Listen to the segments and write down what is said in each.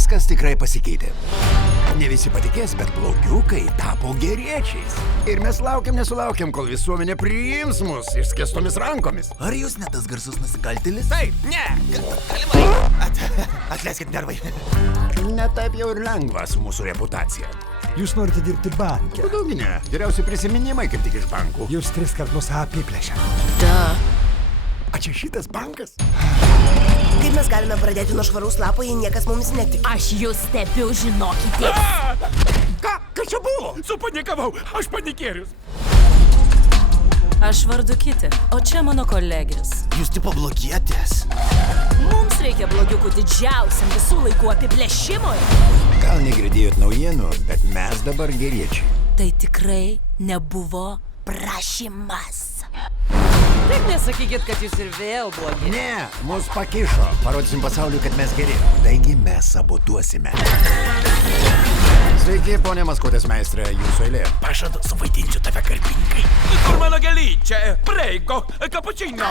viskas tikrai pasikeitė. Ne visi patikės, bet blogiukai tapo geriečiais. Ir mes laukiam, kol visuomenė priims mus išskėstomis rankomis. Ar jūs ne tas garsus nusikaltėlis? Taip, ne. Galimai. Atleiskit nervai. Netaip jau ir lengva su mūsų reputacija. Jūs norite dirbti banke. Kodėlgi ne? Geriausi prisiminimai kaip tik iš bankų. Jūs 3 kartus apiplėšė. Da. A čia šitas bankas? Kaip mes galime pradėti nuo švaraus lapo, jei niekas mums netiki? Aš jūs stebiu, žinokite. Ką? Kas čia buvo? Supanikavau, aš panikierius. Aš vardu Kitė, o čia mano kolegės. Jūs tipo blogietės. Mums reikia blogiukų didžiausiam visų laikų apiplėšimui. Gal negirdėjot naujienų, bet mes dabar geriečiai. Tai tikrai nebuvo prašymas. Tik nesakykit, kad jūs ir vėl blogi. Ne, mus pakišo. Parodysim pasauliui, kad mes geri. Taigi mes sabotuosime. Sveiki, ponė maskotės meistrė, jūsų eilė. Pažadu, suvaidinsiu tave garbingai. Kur mano gelyčia? Prego, kapučino.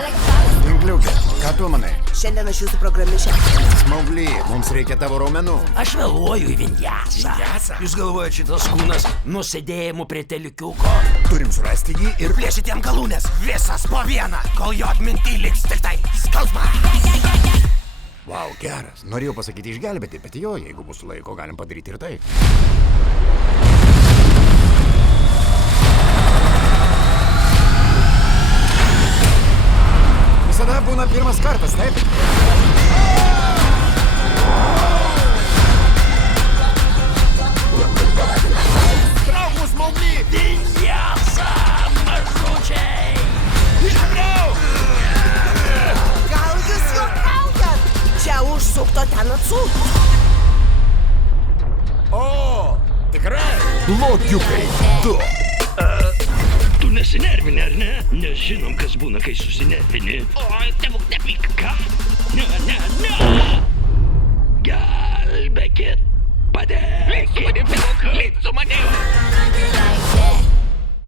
Tinkliukė, ką tu manai? Šiandien aš jūsų programišė. Smaugly, mums reikia tavo raumenų. Aš vėluoju į Vinjasą. Jūs galvojate, šitas kūnas nuo sėdėjimų prie telikiuko. Turim surasti jį ir Plėšit jam galūnės, visas po vieną, kol jo atminty liks tik tai skausmą. Vau, geras. Norėjau pasakyti išgelbėti, bet jo, jeigu bus laiko, galim padaryti ir tai. Visada būna pirmas kartas, taip? Trauk mus, Maugly! Vinjasa, mažučiai! Gal jūs juokaujat? Čia užsukto ten atsukto. O, tikrai? Blogiukai 2. Tu nesinervini, ar ne? Nes žinom, kas būna, kai susinervini. O, tėvuk, nepyk, ką? Ne. Gelbėkit, padėkit.